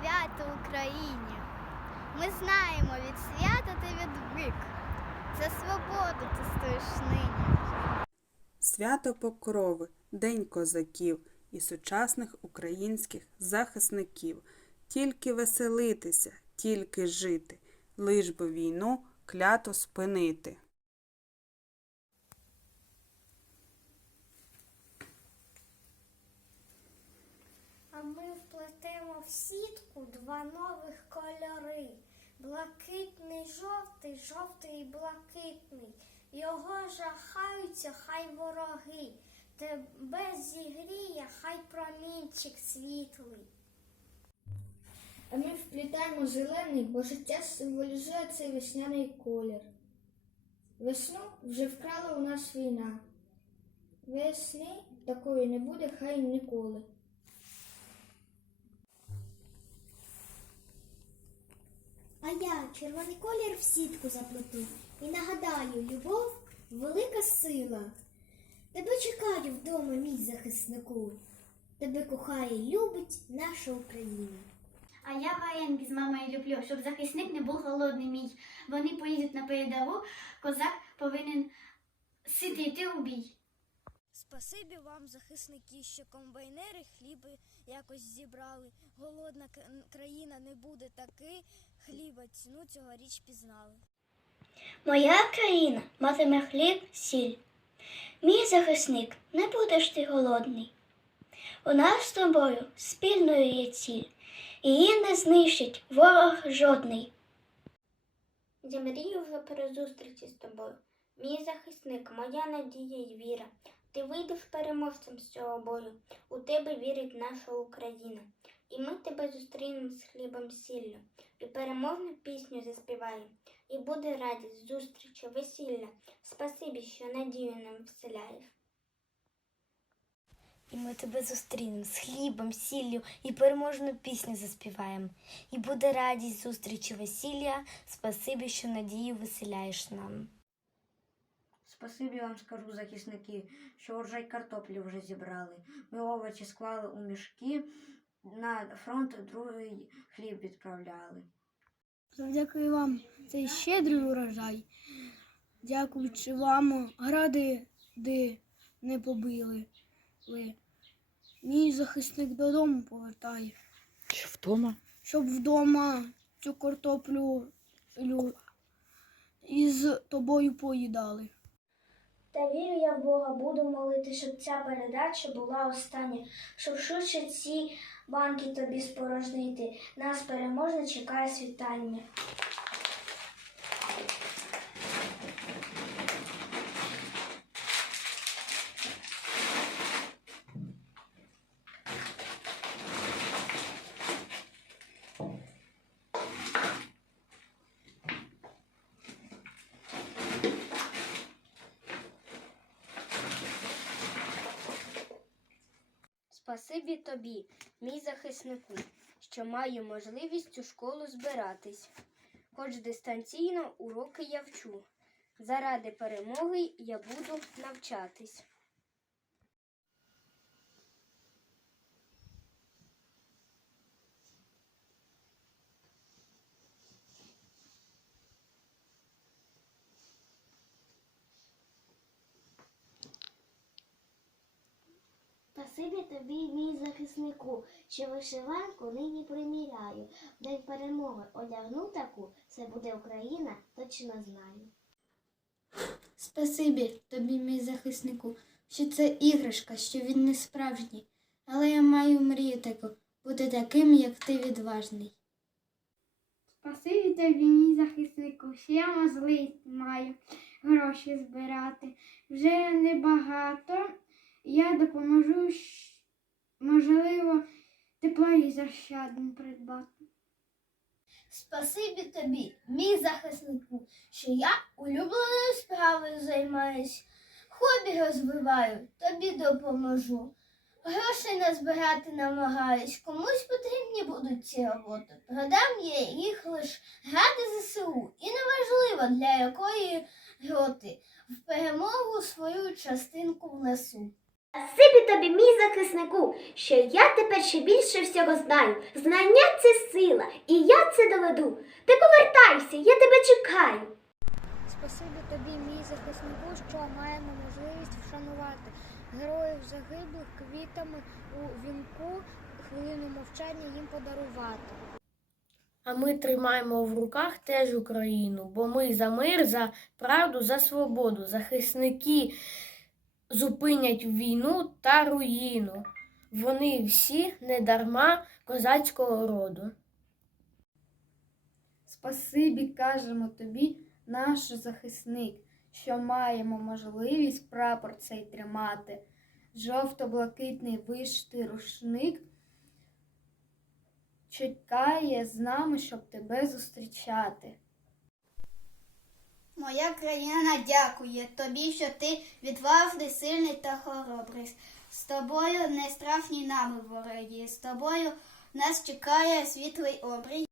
свято Україні. Ми знаємо від свята ти відвик. За свободу ти стоїш нині. Свято Покрови, День козаків і сучасних українських захисників. Тільки веселитися, тільки жити, лиш би війну клято спинити. А ми вплетемо в сітку два нових кольори. Блакитний, жовтий, жовтий і блакитний. Його жахаються хай вороги. Тебе зігріє, хай промінчик світлий. А ми вплітаємо зелений, бо життя символізує цей весняний колір. Весну вже вкрала у нас війна. Весни такої не буде хай ніколи. Я червоний колір в сітку заплету і нагадаю, любов велика сила. Тебе чекаю вдома, мій захиснику. Тебе кохає і любить наша Україна. А я ваєнки з мамою люблю, щоб захисник не був голодний мій. Вони поїдуть на передову, козак повинен сити йти у бій. Спасибі вам, захисники, що комбайнери хліби якось зібрали. Голодна країна не буде таки, хліба ціну цьогоріч пізнали. Моя країна матиме хліб, сіль. Мій захисник, не будеш ти голодний. У нас з тобою спільною є ціль, її не знищить ворог жодний. Я мрію вже про зустрічі з тобою. Мій захисник, моя надія й віра. Ти вийдеш переможцем з цього бою. У тебе вірить наша Україна. І ми тебе зустрінемо з хлібом сіллю, і переможну пісню заспіваємо. І буде радість, зустрічі, весілля. Спасибі, що надію нам вселяєш. І ми тебе зустрінемо з хлібом, сіллю і переможну пісню заспіваємо. І буде радість зустрічі весілля. Спасибі, що надію веселяєш нам. Спасибі вам скажу, захисники, що урожай картоплі вже зібрали. Ми овочі склали у мішки, на фронт другий хліб відправляли. Завдяки вам цей щедрий урожай. Дякуючи вам, гради де не побили. Ви. Мій захисник додому повертає, Вдома? щоб вдома цю картоплю лю, із тобою поїдали. Та вірю я в Бога, буду молити, щоб ця передача була остання, щоб швидше ці банки тобі спорожнити. Нас переможно чекає світання. Спасибі тобі, мій захиснику, що маю можливість у школу збиратись. Хоч дистанційно уроки я вчу. Заради перемоги я буду навчатись. Спасибі тобі, мій захиснику, що вишиванку нині приміряю. День перемоги одягну таку, це буде Україна, точно знаю. Спасибі тобі, мій захиснику, що це іграшка, що він не справжній. Але я маю мрію таку бути таким, як ти відважний. Спасибі тобі, мій захиснику, що я можливість маю гроші збирати. Вже небагато. Я допоможу, можливо, тепловізор ще один придбати. Спасибі тобі, мій захиснику, що я улюбленою справою займаюсь. Хобі розвиваю, тобі допоможу. Грошей назбирати намагаюсь, комусь потрібні будуть ці роботи. Продам я їх лиш грати захиснику, що я тепер ще більше всього знаю. Знання це сила, і я це доведу. Ти повертайся, я тебе чекаю. Спасибі тобі, мій захиснику, що маємо можливість вшанувати героїв загиблих квітами у вінку, хвилину мовчання їм подарувати. А ми тримаємо в руках теж Україну, бо ми за мир, за правду, за свободу. Захисники зупинять війну та руїну. Вони всі недарма козацького роду. Спасибі кажемо тобі, наш захисник, що маємо можливість прапор цей тримати. Жовто-блакитний вишитий рушник чекає з нами, щоб тебе зустрічати. Моя країна дякує тобі, що ти відважний, сильний та хоробрий. З тобою не страшні нами вороги, з тобою нас чекає світлий обрій.